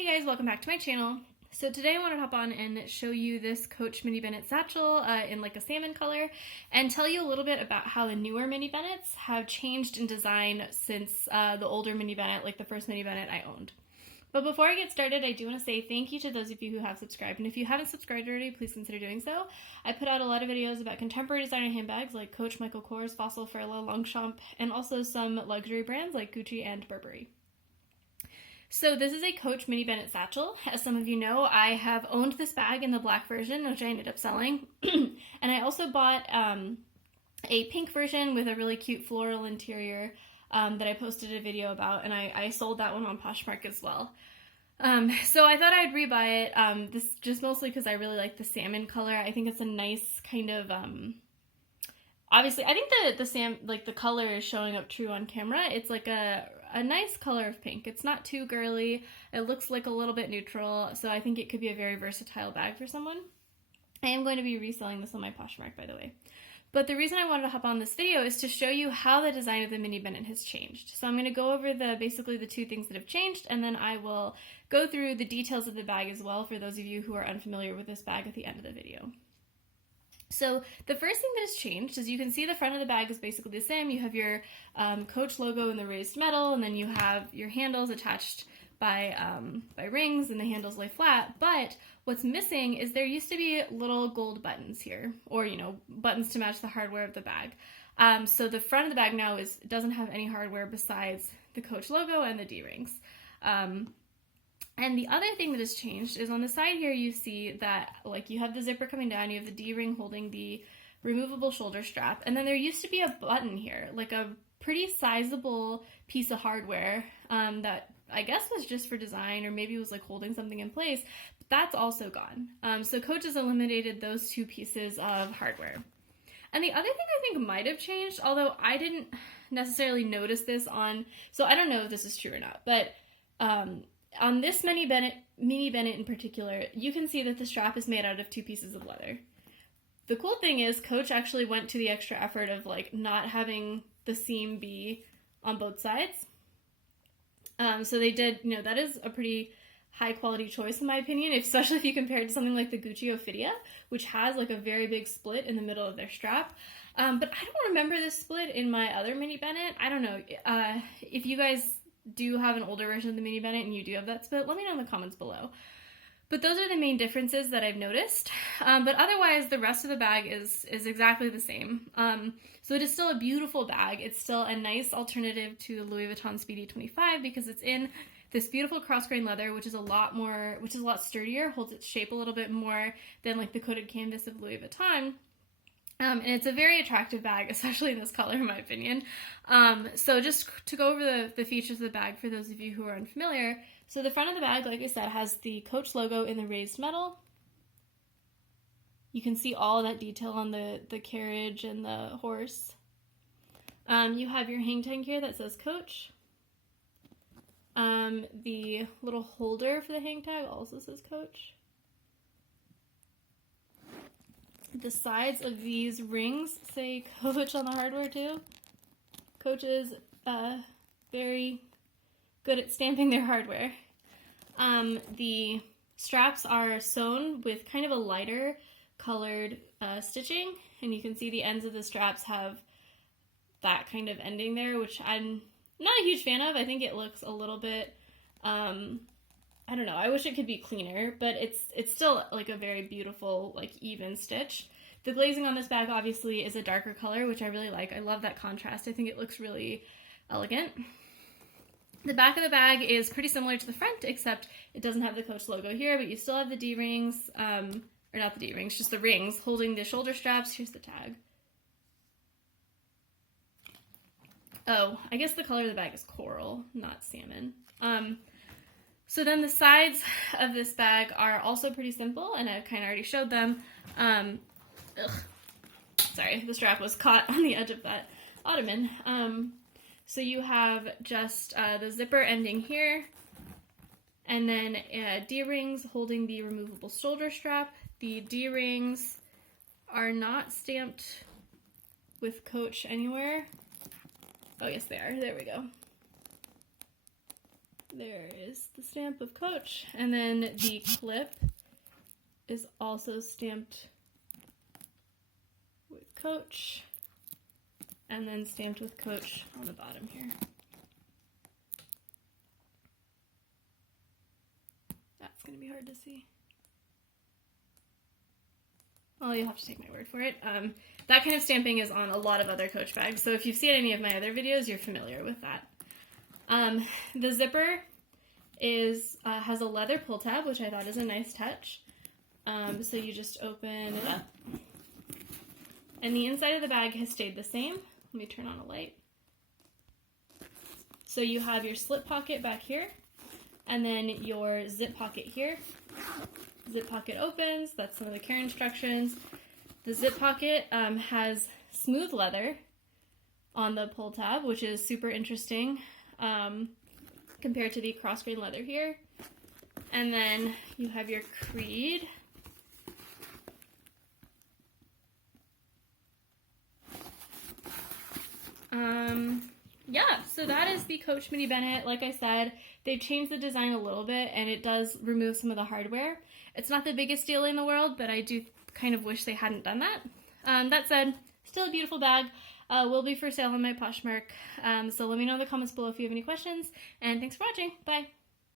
Hey guys, welcome back to my channel. So today I wanted to hop on and show you this Coach Mini Bennett satchel in like a salmon color and tell you a little bit about how the newer Mini Bennetts have changed in design since the older Mini Bennett, like the first Mini Bennett I owned. But before I get started, I do want to say thank you to those of you who have subscribed. And if you haven't subscribed already, please consider doing so. I put out a lot of videos about contemporary designer handbags like Coach, Michael Kors, Fossil, Fairlaw, Longchamp, and also some luxury brands like Gucci and Burberry. So this is a Coach Mini Bennett satchel. As some of you know, I have owned this bag in the black version, which I ended up selling. And I also bought a pink version with a really cute floral interior that I posted a video about, and I sold that one on Poshmark as well. So I thought I'd rebuy it, this just mostly because I really like the salmon color. I think it's a nice kind of, obviously, I think the color is showing up true on camera. It's like a nice color of pink. It's not too girly. It looks like a little bit neutral, so I think it could be a very versatile bag for someone. I am going to be reselling this on my Poshmark, by the way. But the reason I wanted to hop on this video is to show you how the design of the Mini Bennett has changed. So I'm going to go over basically the two things that have changed, and then I will go through the details of the bag as well for those of you who are unfamiliar with this bag at the end of the video. So the first thing that has changed is you can see the front of the bag is basically the same. You have your Coach logo in the raised metal, and then you have your handles attached by rings, and the handles lay flat. But what's missing is there used to be little gold buttons here, or buttons to match the hardware of the bag. So the front of the bag now doesn't have any hardware besides the Coach logo and the D-rings. And the other thing that has changed is on the side here you see that you have the zipper coming down, you have the D-ring holding the removable shoulder strap, and then there used to be a button here, like a pretty sizable piece of hardware that I guess was just for design, or maybe it was like holding something in place, but that's also gone. So Coach has eliminated those two pieces of hardware. And the other thing I think might have changed, although I didn't necessarily notice this so I don't know if this is true or not, but on this Mini Bennett in particular, you can see that the strap is made out of two pieces of leather. The cool thing is Coach actually went to the extra effort of not having the seam be on both sides. So they did, that is a pretty high quality choice in my opinion, especially if you compare it to something like the Gucci Ophidia, which has a very big split in the middle of their strap. But I don't remember this split in my other Mini Bennett. I don't know. If you guys do have an older version of the Mini Bennett and you do have that split, let me know in the comments below. But those are the main differences that I've noticed. But otherwise, the rest of the bag is exactly the same. So it is still a beautiful bag. It's still a nice alternative to the Louis Vuitton Speedy 25 because it's in this beautiful cross-grain leather, which is a lot sturdier, holds its shape a little bit more than the coated canvas of Louis Vuitton. And it's a very attractive bag, especially in this color, in my opinion. So just to go over the features of the bag for those of you who are unfamiliar. So the front of the bag, like I said, has the Coach logo in the raised metal. You can see all that detail on the carriage and the horse. You have your hang tag here that says Coach. The little holder for the hang tag also says Coach. The sides of these rings say Coach on the hardware too. Coach is very good at stamping their hardware. The straps are sewn with kind of a lighter colored stitching, and you can see the ends of the straps have that kind of ending there, which I'm not a huge fan of. I think it looks a little bit, I don't know, I wish it could be cleaner, but it's still a very beautiful, even stitch. The glazing on this bag obviously is a darker color, which I really like. I love that contrast. I think it looks really elegant. The back of the bag is pretty similar to the front, except it doesn't have the Coach logo here, but you still have the D-rings, or not the D-rings, just the rings holding the shoulder straps. Here's the tag. Oh, I guess the color of the bag is coral, not salmon. So then the sides of this bag are also pretty simple, and I've kind of already showed them. Sorry, the strap was caught on the edge of that ottoman. So you have just the zipper ending here, and then D-rings holding the removable shoulder strap. The D-rings are not stamped with Coach anywhere. Oh yes, they are. There we go. there is the stamp of Coach. And then the clip is also stamped with Coach, and then stamped with Coach on the bottom here. That's going to be hard to see. Well, you'll have to take my word for it. That kind of stamping is on a lot of other Coach bags, so if you've seen any of my other videos, you're familiar with that. The zipper has a leather pull tab, which I thought is a nice touch. So you just open it up. And the inside of the bag has stayed the same. Let me turn on a light. So you have your slip pocket back here, and then your zip pocket here. Zip pocket opens, that's some of the care instructions. The zip pocket has smooth leather on the pull tab, which is super interesting compared to the cross-grain leather here. And then you have your creed. Yeah, so that is the Coach Mini Bennett. Like I said, they've changed the design a little bit, and it does remove some of the hardware. It's not the biggest deal in the world, but I do kind of wish they hadn't done that. That said, still a beautiful bag. Will be for sale on my Poshmark. So let me know in the comments below if you have any questions, and thanks for watching. Bye!